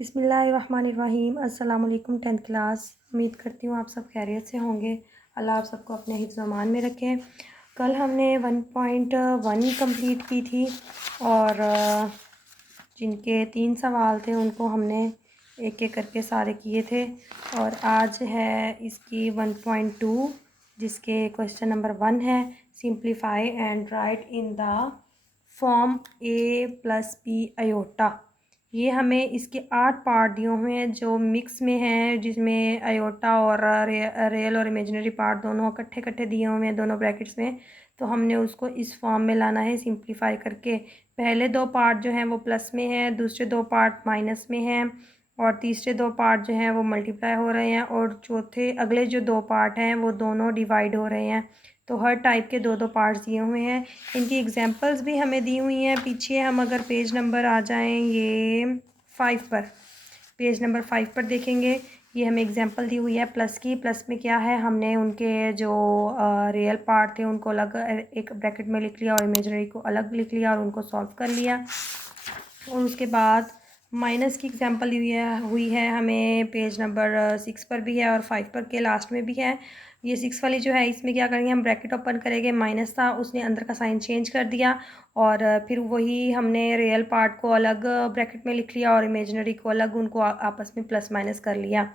बिस्मिल्लाहिर्रहमानिर्रहीम। अस्सलाम वालेकुम 10th क्लास। उम्मीद करती हूँ आप सब खैरियत से होंगे। अल्लाह आप सबको अपने हिफ्ज़ अमान में रखें। कल हमने 1.1 कंप्लीट की थी और जिनके 3 सवाल थे उनको हमने एक एक करके सारे किए थे। और आज है इसकी 1.2 जिसके क्वेश्चन नंबर 1 है simplify and right in the form a+b iota. ये हमें इसके 8 पार्ट दिए हुए हैं जो मिक्स में हैं, जिसमें आयोटा और रियल और इमेजिनरी पार्ट दोनों इकट्ठे इकट्ठे दिए हुए हैं दोनों ब्रैकेट्स में। तो हमने उसको इस फॉर्म में लाना है सिंप्लीफाई करके। पहले 2 पार्ट जो हैं वो प्लस में हैं, दूसरे 2 पार्ट माइनस में हैं और तीसरे 2 पार्ट जो हैं वो मल्टीप्लाई हो रहे हैं और चौथे अगले जो 2 पार्ट हैं वो दोनों डिवाइड हो रहे हैं। तो हर टाइप के 2-2 पार्ट्स दिए हुए हैं। इनकी एग्जांपल्स भी हमें दी हुई हैं। पीछे हम अगर पेज नंबर आ जाएं ये 5 पर, पेज नंबर 5 पर देखेंगे। ये हमें एग्जांपल दी हुई है प्लस की। प्लस में क्या है, हमने उनके जो रियल पार्ट थे उनको अलग एक ब्रैकेट में लिख लिया और इमेजिनरी को अलग लिख लिया और उनको सॉल्व कर लिया। और उसके बाद माइनस की एग्जांपल हुई है हमें पेज नंबर 6 पर भी है और 5 पर के लास्ट में भी है। ये 6 वाली जो है इसमें क्या करेंगे, हम ब्रैकेट ओपन करेंगे, माइनस था उसने अंदर का साइन चेंज कर दिया और फिर वही हमने रियल पार्ट को अलग ब्रैकेट में लिख लिया और इमेजिनरी को अलग, उनको आपस में प्लस माइनस कर लिया।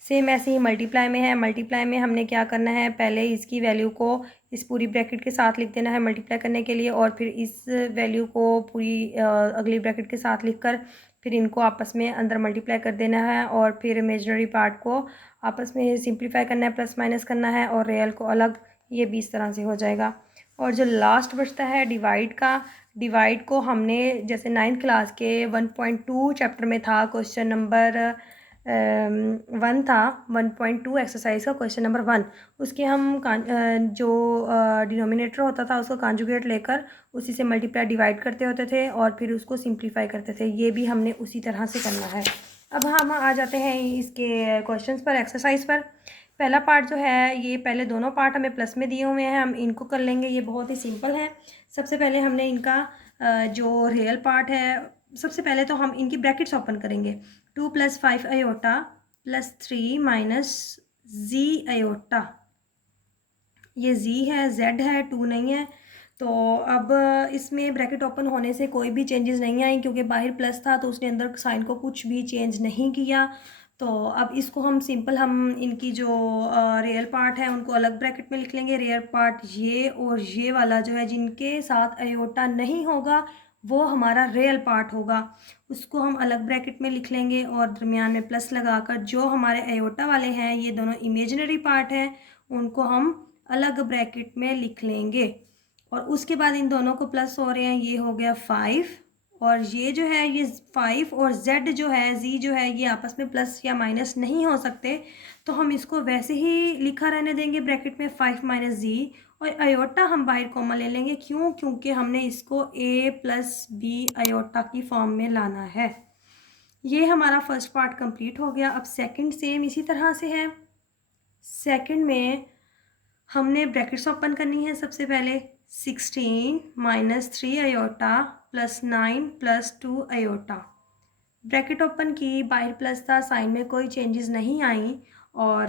सेम ऐसे ही मल्टीप्लाई में है। मल्टीप्लाई में हमने क्या करना है, पहले इसकी वैल्यू को इस पूरी ब्रैकेट के साथ लिख देना है मल्टीप्लाई करने के लिए और फिर इस वैल्यू को पूरी अगली ब्रैकेट के साथ लिखकर फिर इनको आपस में अंदर मल्टीप्लाई कर देना है और फिर इमेजिनरी पार्ट को आपस में सिंप्लीफाई करना है, प्लस माइनस करना है और रियल को अलग। ये भी इस तरह से हो जाएगा। और जो लास्ट बचता है डिवाइड का, डिवाइड को हमने जैसे 9th क्लास के 1.2 चैप्टर में था क्वेश्चन नंबर 1 था, 1.2 एक्सरसाइज का क्वेश्चन नंबर 1, उसके हम जो डिनोमिनेटर होता था उसको कॉन्जुगेट लेकर उसी से मल्टीप्लाई डिवाइड करते होते थे और फिर उसको सिंप्लीफाई करते थे। ये भी हमने उसी तरह से करना है। अब हम आ जाते हैं इसके क्वेश्चंस पर, एक्सरसाइज पर। पहला पार्ट जो है, ये पहले दोनों पार्ट हमें प्लस में दिए हुए हैं, हम इनको कर लेंगे। ये बहुत ही सिंपल है। सबसे पहले हमने इनका जो रियल पार्ट है, सबसे पहले तो हम इनकी ब्रैकेट्स ओपन करेंगे। 2 + 5 आयोटा + 3 - z आयोटा। ये z है, z है, 2 नहीं है। तो अब इसमें ब्रैकेट ओपन होने से कोई भी चेंजेस नहीं आई क्योंकि बाहर प्लस था तो उसने अंदर साइन को कुछ भी चेंज नहीं किया। तो अब इसको हम सिंपल, हम इनकी जो रियल पार्ट है उनको अलग ब्रैकेट में लिख लेंगे। रियल पार्ट ये और ये वाला जो है जिनके साथ आयोटा नहीं होगा वो हमारा रियल पार्ट होगा, उसको हम अलग ब्रैकेट में लिख लेंगे और दरमियान में प्लस लगाकर जो हमारे आयोटा वाले हैं ये दोनों इमेजिनरी पार्ट हैं उनको हम अलग ब्रैकेट में लिख लेंगे। और उसके बाद इन दोनों को प्लस हो रहे हैं, ये हो गया 5 और ये जो है ये 5 और z जो है, z जो है ये आपस में प्लस या माइनस नहीं हो सकते तो हम इसको वैसे ही लिखा रहने देंगे ब्रैकेट में 5 - z और आयोटा हम बाहर कॉमन ले लेंगे। क्यों? क्योंकि हमने इसको a+b आयोटा की फॉर्म में लाना है। ये हमारा फर्स्ट पार्ट कंप्लीट हो गया। अब सेकंड सेम इसी तरह से है। सेकंड में हमने ब्रैकेट्स ओपन करनी है। सबसे पहले 16 - 3 आयोटा + 9 + 2 आयोटा। ब्रैकेट ओपन की, बाहर प्लस था, साइन में कोई चेंजेस नहीं आई और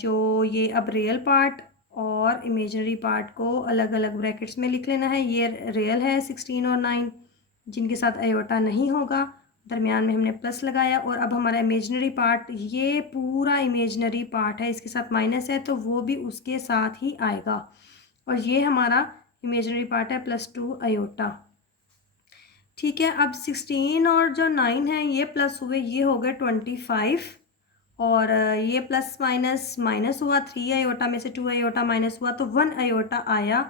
जो ये अब रियल पार्ट और इमेजिनरी पार्ट को अलग अलग ब्रैकेट्स में लिख लेना है। ये रियल है 16 और 9 जिनके साथ आयोटा नहीं होगा, दरमियान में हमने प्लस लगाया। और अब हमारा इमेजिनरी पार्ट, ये पूरा इमेजिनरी पार्ट है, इसके साथ माइनस है तो वो भी उसके साथ ही आएगा और ये हमारा इमेजिनरी पार्ट है +2 आयोटा। ठीक है। अब 16 और जो 9 है ये प्लस हुए, ये हो गए 25 और ये प्लस माइनस माइनस हुआ, 3 आयोटा में से 2 आयोटा माइनस हुआ तो 1 आयोटा आया।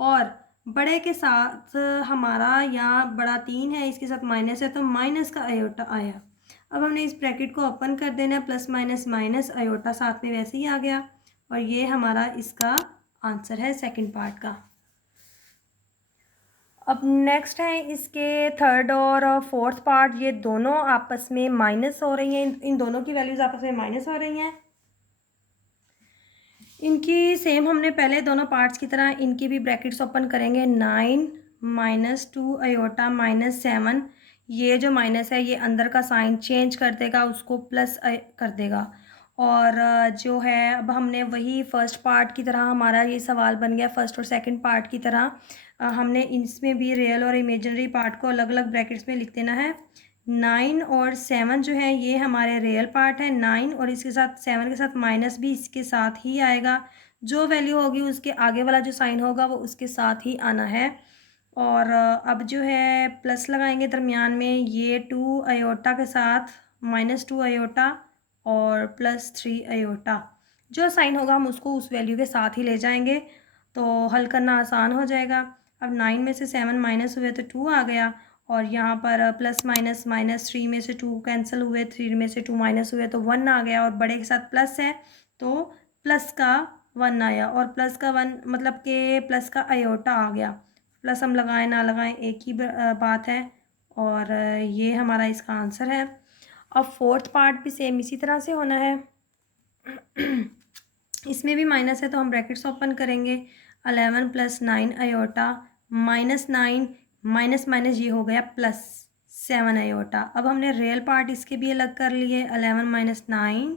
और बड़े के साथ हमारा यहाँ बड़ा 3 है, इसके साथ माइनस है तो माइनस का आयोटा आया। अब हमने इस ब्रैकेट को ओपन कर देना है, प्लस माइनस माइनस आयोटा साथ में वैसे ही आ गया और ये हमारा इसका आंसर है सेकंड पार्ट का। अब नेक्स्ट है इसके थर्ड और फोर्थ पार्ट, ये दोनों आपस में माइनस हो रही हैं, इन दोनों की वैल्यूज़ आपस में माइनस हो रही हैं। इनकी सेम हमने पहले दोनों पार्ट्स की तरह इनकी भी ब्रैकेट्स ओपन करेंगे। 9 - 2 आयोटा - 7, ये जो माइनस है ये अंदर का साइन चेंज कर देगा, उसको प्लस कर देगा। और जो है अब हमने वही फर्स्ट पार्ट की तरह हमारा ये सवाल बन गया, फर्स्ट और सेकंड पार्ट की तरह। हमने इसमें भी रियल और इमेजिनरी पार्ट को अलग अलग ब्रैकेट्स में लिख देना है। 9 और 7 जो है ये हमारे रियल पार्ट है। 9 और इसके साथ 7 के साथ माइनस भी इसके साथ ही आएगा। जो वैल्यू होगी उसके आगे वाला जो साइन होगा वो उसके साथ ही आना है। और अब जो है प्लस लगाएंगे दरमियान में, ये 2 अयोटा के साथ -2 अयोटा और +3 अयोटा। जो साइन होगा हम उसको उस वैल्यू के साथ ही ले जाएंगे, तो हल करना आसान हो जाएगा। अब 9 में से 7 माइनस हुए तो 2 आ गया, और यहाँ पर प्लस माइनस माइनस 3 में से 2 कैंसिल हुए, 3 में से 2 माइनस हुए तो 1 आ गया, और बड़े के साथ प्लस है तो प्लस का 1 आया, और प्लस का 1 मतलब कि प्लस का अयोटा आ गया। प्लस हम लगाएं ना लगाएं एक ही बात है, और ये हमारा इसका आंसर है। अब फोर्थ पार्ट भी सेम इसी तरह से होना है। इसमें भी माइनस है तो हम ब्रैकेट्स ओपन करेंगे। 11 + 9 अयोटा -9 माइनस माइनस ये हो गया +7 अयोटा। अब हमने रियल पार्ट इसके भी अलग कर लिए। 11 - 9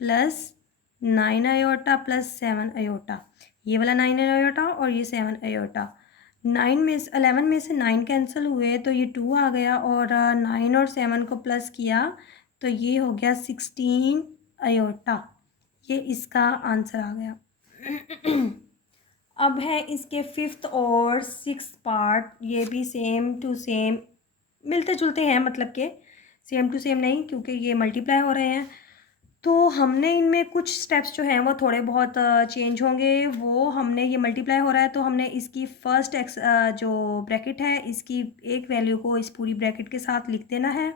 + 9 अयोटा +7 अयोटा, ये वाला 9 अयोटा और ये 7 अयोटा। 11 में से 9 कैंसिल हुए तो ये 2 आ गया, और 9 और 7 को प्लस किया तो ये हो गया 16 अयोटा। ये इसका आंसर आ गया। अब है इसके फिफ्थ और सिक्स्थ पार्ट, ये भी सेम टू सेम मिलते जुलते हैं, मतलब कि सेम टू सेम नहीं क्योंकि ये मल्टीप्लाई हो रहे हैं। तो हमने इनमें कुछ स्टेप्स जो हैं वो थोड़े बहुत चेंज होंगे। वो हमने ये मल्टीप्लाई हो रहा है तो हमने इसकी फर्स्ट जो ब्रैकेट है इसकी एक वैल्यू को इस पूरी ब्रैकेट के साथ लिख देना है,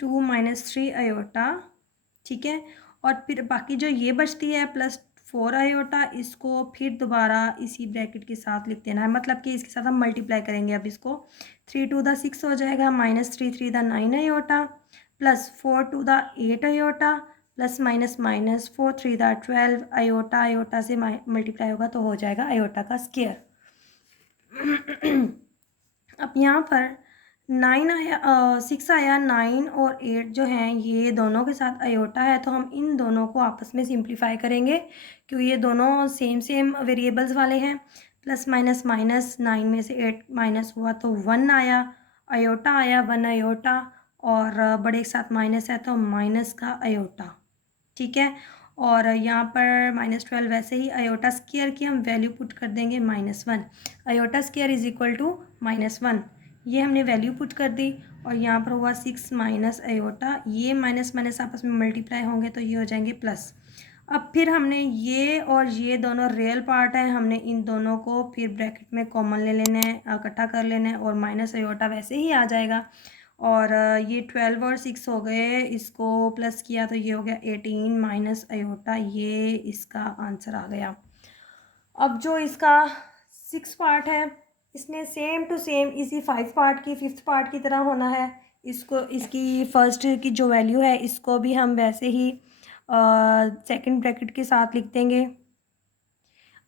2 - 3 अयोटा, ठीक है। और फिर बाकी जो ये बचती है +4 अयोटा, इसको फिर दोबारा इसी ब्रैकेट के साथ लिख देना है, मतलब कि इसके साथ हम मल्टीप्लाई करेंगे। अब इसको 3 × 2 = 6 हो जाएगा, -3 × 3 = 9 iota, +4 × 2 = 8 iota, plus minus minus 4 × 3 = 12 iota. Iota से मल्टीप्लाई होगा तो हो जाएगा अयोटा का स्क्वायर। अब यहाँ पर 9 आया, 6 आया, 9 और 8 जो हैं ये दोनों के साथ अयोटा है, तो हम इन दोनों को आपस में सिंप्लीफाई करेंगे क्योंकि ये दोनों सेम वेरिएबल्स वाले हैं। प्लस माइनस माइनस 9 में से 8 माइनस हुआ तो 1 आया, अयोटा आया 1 अयोटा, और बड़े के साथ माइनस है तो माइनस का अयोटा, ठीक है। और यहाँ पर -12 वैसे ही अयोटा स्क्वायर की हम वैल्यू पुट कर देंगे -1। Iota square is equal to -1, ये हमने वैल्यू पुट कर दी। और यहाँ पर हुआ 6 माइनस अयोटा, ये माइनस माइनस आपस में मल्टीप्लाई होंगे तो ये हो जाएंगे प्लस। अब फिर हमने ये और ये दोनों रियल पार्ट हैं, हमने इन दोनों को फिर ब्रैकेट में कॉमन ले लेना है, इकट्ठा कर लेना है, और माइनस अयोटा वैसे ही आ जाएगा। और ये 12 और 6 हो गए, इसको प्लस किया तो ये हो गया 18 माइनस अयोटा, ये इसका आंसर आ गया। अब जो इसका 6 पार्ट है इसने सेम टू सेम इसी 5 पार्ट की 5th पार्ट की तरह होना है। इसको इसकी फर्स्ट की जो वैल्यू है इसको भी हम वैसे ही सेकंड ब्रैकेट के साथ लिख देंगे।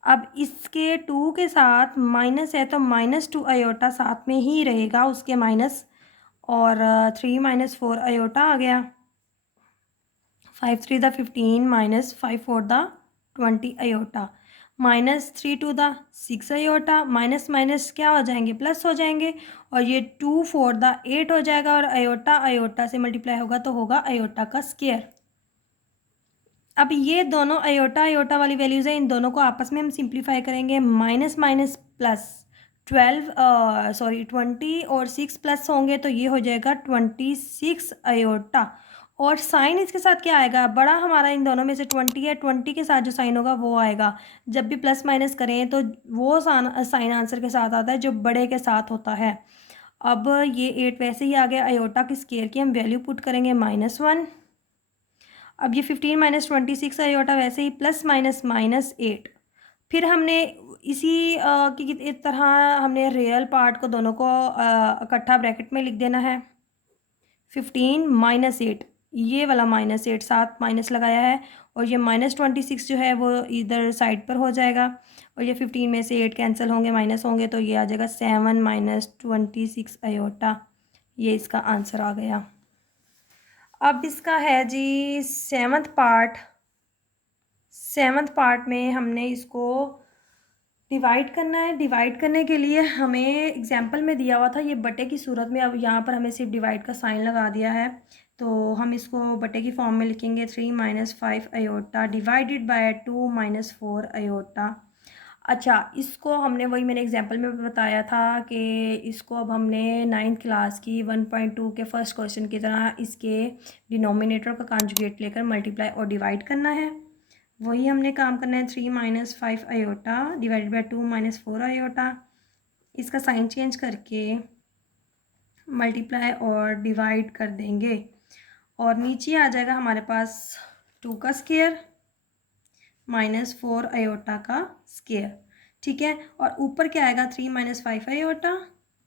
अब इसके 2 के साथ माइनस है तो -2 अयोटा साथ में ही रहेगा उसके माइनस, और 3 - 4 अयोटा आ गया। 5 × 3 = 15 -5 × 4 = 20 अयोटा, -3 × 2 = 6 अयोटा, माइनस माइनस क्या हो जाएंगे प्लस हो जाएंगे, और ये 2 × 4 = 8 हो जाएगा, और अयोटा अयोटा से मल्टीप्लाई होगा तो होगा अयोटा का स्क्वायर। अब ये दोनों अयोटा अयोटा वाली वैल्यूज़ हैं, इन दोनों को आपस में हम सिंप्लीफाई करेंगे। माइनस माइनस प्लस 20 और 6 प्लस होंगे तो ये हो जाएगा 26 अयोटा। और साइन इसके साथ क्या आएगा, बड़ा हमारा इन दोनों में से 20 है, 20 के साथ जो साइन होगा वो आएगा। जब भी प्लस माइनस करें तो वो साइन आंसर के साथ आता है जो बड़े के साथ होता है। अब ये 8 वैसे ही आ गया, अयोटा की स्क्वायर की हम वैल्यू पुट करेंगे -1। अब ये 15 - 26 अयोटा वैसे ही +−−8। फिर हमने इसी की तरह हमने रियल पार्ट को दोनों को इकट्ठा ब्रैकेट में लिख देना है। 15 - 8 ये वाला -8 साथ माइनस लगाया है, और ये -26 जो है वो इधर साइड पर हो जाएगा, और ये 15 में से 8 कैंसिल होंगे, माइनस होंगे, तो ये आ जाएगा 7 - 26 अयोटा। ये इसका आंसर आ गया। अब इसका है जी सेवन्थ पार्ट में हमने इसको डिवाइड करना है। डिवाइड करने के लिए हमें एग्जाम्पल में दिया हुआ था ये बटे की सूरत में, अब यहाँ पर हमें सिर्फ डिवाइड का साइन लगा दिया है, तो हम इसको बटे की फॉर्म में लिखेंगे 3 - 5 अयोटा डिवाइडेड बाय 2 - 4 अयोटा। अच्छा, इसको हमने वही मैंने एग्जाम्पल में बताया था कि इसको अब हमने 9th क्लास की 1.2 के फर्स्ट क्वेश्चन की तरह इसके डिनोमिनेटर का कॉन्जुगेट लेकर मल्टीप्लाई और डिवाइड करना है। वही हमने काम करना है। 3 - 5 अयोटा डिवाइडेड बाय 2 - 4 अयोटा। इसका साइन चेंज करके मल्टीप्लाई और डिवाइड कर देंगे, और नीचे आ जाएगा हमारे पास 2 का स्क्वायर -4 अयोटा का स्क्वायर। ठीक है, और ऊपर क्या आएगा 3 - 5 अयोटा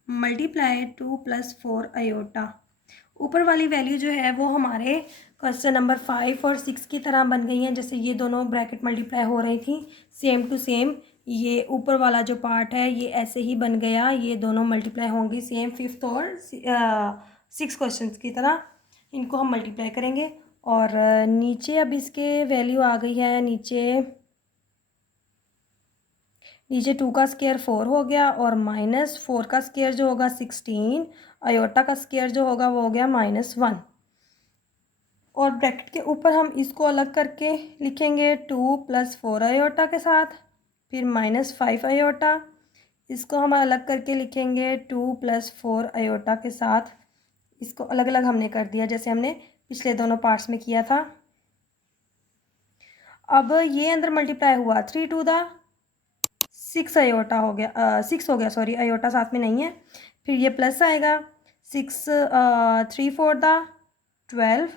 मल्टीप्लाई 2 + 4 अयोटा। ऊपर वाली वैल्यू जो है वो हमारे क्वेश्चन नंबर 5 और 6 की तरह बन गई हैं, जैसे ये दोनों ब्रैकेट मल्टीप्लाई हो रही थी, सेम टू सेम ये ऊपर वाला जो पार्ट है ये ऐसे ही बन गया, ये दोनों मल्टीप्लाई होंगी सेम 5th और 6 क्वेश्चन की तरह। इनको हम मल्टीप्लाई करेंगे, और नीचे अब इसके वैल्यू आ गई है, नीचे 2 का स्क्वायर 4 हो गया, और -4 का स्क्वायर जो होगा 16, अयोटा का स्क्वायर जो होगा वो हो गया -1, और ब्रैकेट के ऊपर हम इसको अलग करके लिखेंगे 2 + 4 अयोटा के साथ, फिर -5 अयोटा, इसको हम अलग करके लिखेंगे 2 + 4 अयोटा के साथ। इसको अलग अलग हमने कर दिया जैसे हमने पिछले दोनों पार्ट्स में किया था। अब ये अंदर मल्टीप्लाई हुआ 3 × 6 अयोटा हो गया, 6 हो गया, सॉरी अयोटा साथ में नहीं है। फिर ये प्लस आएगा 6 3 4 12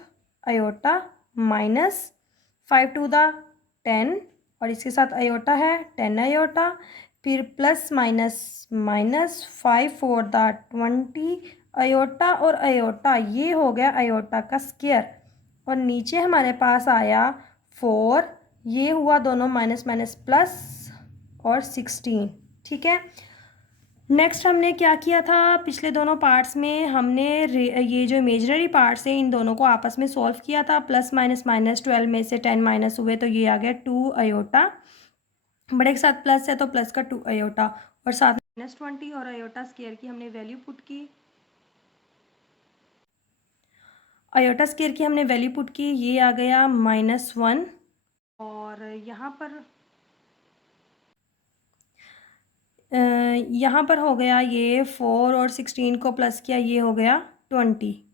अयोटा -5 2 10, और इसके साथ अयोटा है 10 अयोटा, फिर प्लस माइनस -5 4 20 अयोटा, और अयोटा ये हो गया अयोटा का स्क्वायर, और नीचे हमारे पास आया 4, ये हुआ दोनों माइनस माइनस प्लस, और 16। ठीक है, नेक्स्ट हमने क्या किया था, पिछले दोनों पार्ट्स में हमने ये जो इमेजनरी पार्ट्स हैं इन दोनों को आपस में सॉल्व किया था। प्लस माइनस -12 में से 10 माइनस हुए तो ये आ गया 2 अयोटा, बड़े के साथ प्लस है तो प्लस का 2 अयोटा, और साथ में -20 और अयोटा स्क्वायर की हमने वैल्यू पुट की। अयोटा स्क्वायर की हमने वैल्यू पुट की, ये आ गया -1, और यहाँ पर हो गया ये 4 और 16 को प्लस किया, ये हो गया 20।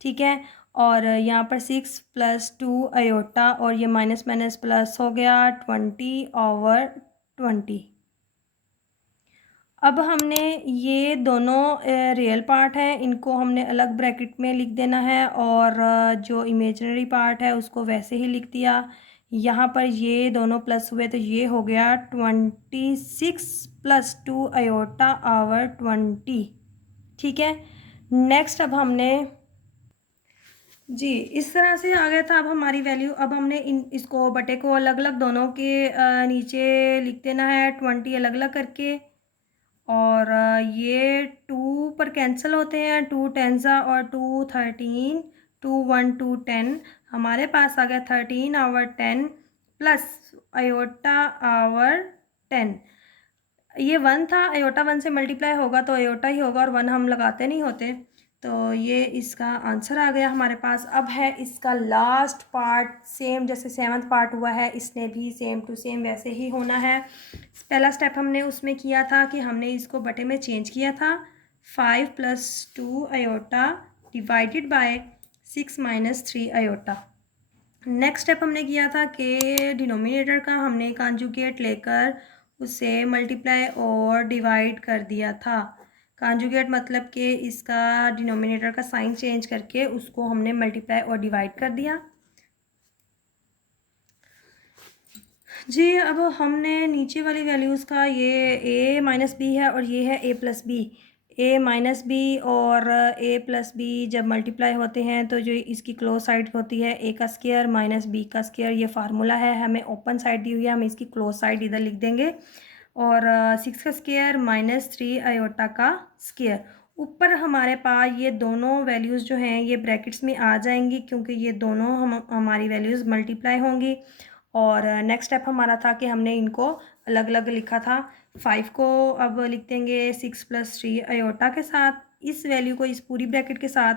ठीक है, और यहाँ पर 6 + 2 अयोटा, और ये माइनस माइनस प्लस हो गया 20/20। अब हमने ये दोनों रियल पार्ट हैं इनको हमने अलग ब्रैकेट में लिख देना है, और जो इमेजिनरी पार्ट है उसको वैसे ही लिख दिया। यहाँ पर ये दोनों प्लस हुए तो ये हो गया 26 + 2 अयोटा/20। ठीक है, नेक्स्ट अब हमने जी इस तरह से आ गया था। अब हमारी वैल्यू, अब हमने इसको बटे को अलग अलग दोनों के नीचे लिख देना है 20 अलग अलग करके, और ये 2 पर कैंसिल होते हैं, 2 10 और 2 13, 2 1 2 10, हमारे पास आ गया 13/10 प्लस अयोटा/10। ये 1 था, अयोटा 1 से मल्टीप्लाई होगा तो अयोटा ही होगा, और 1 हम लगाते नहीं होते, तो ये इसका आंसर आ गया हमारे पास। अब है इसका लास्ट पार्ट, सेम जैसे 7th पार्ट हुआ है इसने भी सेम टू सेम वैसे ही होना है। पहला स्टेप हमने उसमें किया था कि हमने इसको बटे में चेंज किया था, 5 + 2 iota divided by 6 - 3 iota. Next step हमने किया था कि डिनोमिनेटर का हमने कॉन्जुगेट लेकर उसे मल्टीप्लाई और डिवाइड कर दिया था। कॉन्जुगेट मतलब कि इसका डिनोमिनेटर का साइन चेंज करके उसको हमने मल्टीप्लाई और डिवाइड कर दिया। जी, अब हमने नीचे वाली वैल्यूज़ का, ये a - b है और ये है a + b। A minus b और ए प्लस बी जब मल्टीप्लाई होते हैं तो जो इसकी क्लोज साइड होती है ए का स्क्वायर माइनस बी का स्क्वायर, ये फार्मूला है। हमें ओपन साइड दी हुई है, हम इसकी क्लोज साइड इधर लिख देंगे। और 6 का स्क्वायर माइनस 3 आयोटा का स्क्वायर। ऊपर हमारे पास ये दोनों वैल्यूज़ जो हैं ये ब्रैकेट्स में आ जाएंगी क्योंकि ये दोनों हमारी वैल्यूज़ मल्टीप्लाई होंगी। और नेक्स्ट स्टेप हमारा था कि हमने इनको अलग अलग लिखा था। 5 को अब लिख देंगे 6 + 3 आयोटा के साथ, इस वैल्यू को इस पूरी ब्रैकेट के साथ,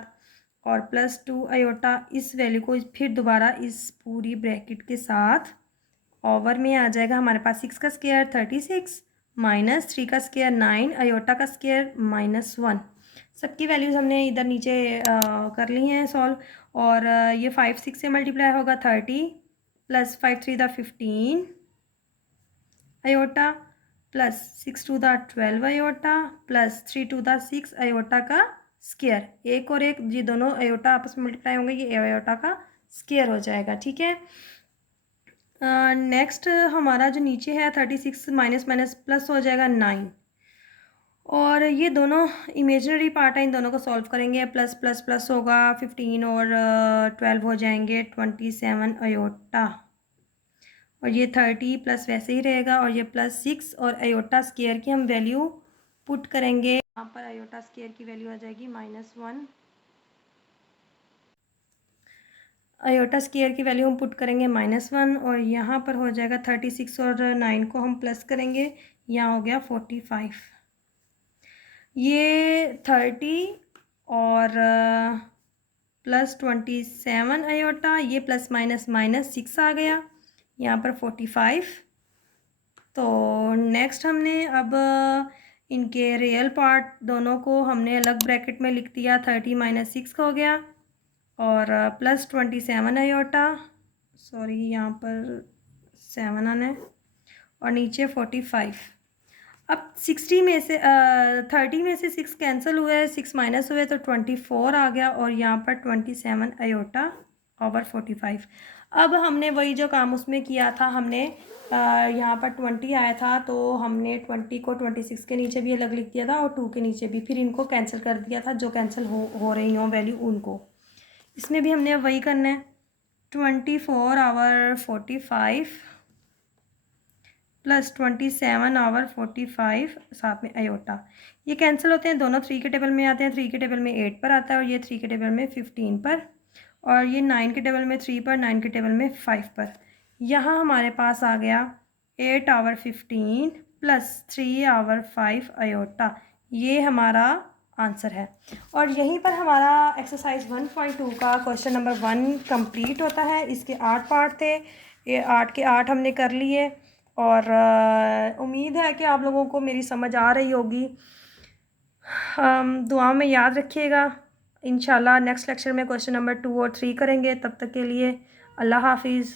और +2 आयोटा इस वैल्यू को फिर दोबारा इस पूरी ब्रैकेट के साथ। ओवर में आ जाएगा हमारे पास 6 का स्क्वायर 36 माइनस 3 का स्क्वायर 9 आयोटा का स्क्वायर -1। सबकी वैल्यूज़ हमने इधर नीचे कर ली हैं सॉल्व। और ये 5 6 से मल्टीप्लाई होगा 30 + 5 3 दा 15 आयोटा प्लस 6 2 दा 12 आयोटा प्लस 3 2 दा 6 आयोटा का स्क्वायर। एक और एक ये दोनों आयोटा आपस में मल्टीप्लाई होंगे, ये आयोटा का स्क्वायर हो जाएगा। ठीक है। नेक्स्ट हमारा जो नीचे है 36 माइनस माइनस प्लस हो जाएगा 9। और ये दोनों इमेजिनरी पार्ट है, इन दोनों को सॉल्व करेंगे। प्लस प्लस प्लस होगा 15 और 12 हो जाएंगे 27 आयोटा। और ये 30 प्लस वैसे ही रहेगा, और ये +6 और आयोटा स्क्वायर की हम वैल्यू पुट करेंगे। यहाँ पर आयोटा स्क्वायर की वैल्यू आ जाएगी -1। आयोटा स्क्वायर की वैल्यू हम पुट करेंगे -1, और यहाँ पर हो जाएगा 36 और 9 को हम प्लस करेंगे, यहाँ हो गया 45। ये 30 और +27 आयोटा, ये प्लस माइनस -6 आ गया, यहाँ पर 45। तो नेक्स्ट हमने अब इनके रियल पार्ट दोनों को हमने अलग ब्रैकेट में लिख दिया। 30 - 6 हो गया, और +27 आयोटा, सॉरी यहाँ पर 7 आना है, और नीचे 45। अब 60 में से 30 में से 6 कैंसिल हुए, 6 माइनस हुए तो 24 आ गया, और यहाँ पर 27 आयोटा ओवर 45। अब हमने वही जो काम उसमें किया था, हमने यहाँ पर 20 आया था तो हमने 20 को 26 के नीचे भी अलग लिख दिया था और 2 के नीचे भी, फिर इनको कैंसिल कर दिया था जो कैंसिल हो रही हो वैल्यू उनको। इसमें भी हमने वही करना है। 24 आवर 45 प्लस 27 आवर 45 साथ में आयोटा, ये कैंसिल होते हैं, दोनों 3 के टेबल में आते हैं। 3 के टेबल में 8 पर आता है, और ये 3 के टेबल में 15 पर, और ये 9 के टेबल में 3 पर, 9 के टेबल में 5 पर। यहाँ हमारे पास आ गया 8 आवर 15 प्लस 3 आवर 5 आयोटा, ये हमारा आंसर है। और यहीं पर हमारा एक्सरसाइज 1.2 का क्वेश्चन नंबर 1 कंप्लीट होता है। इसके 8 पार्ट थे, ये 8 के 8 हमने कर लिए, और उम्मीद है कि आप लोगों को मेरी समझ आ रही होगी। दुआ में याद रखिएगा। इंशाल्लाह नेक्स्ट लेक्चर में क्वेश्चन नंबर 2 और 3 करेंगे। तब तक के लिए अल्लाह हाफिज़।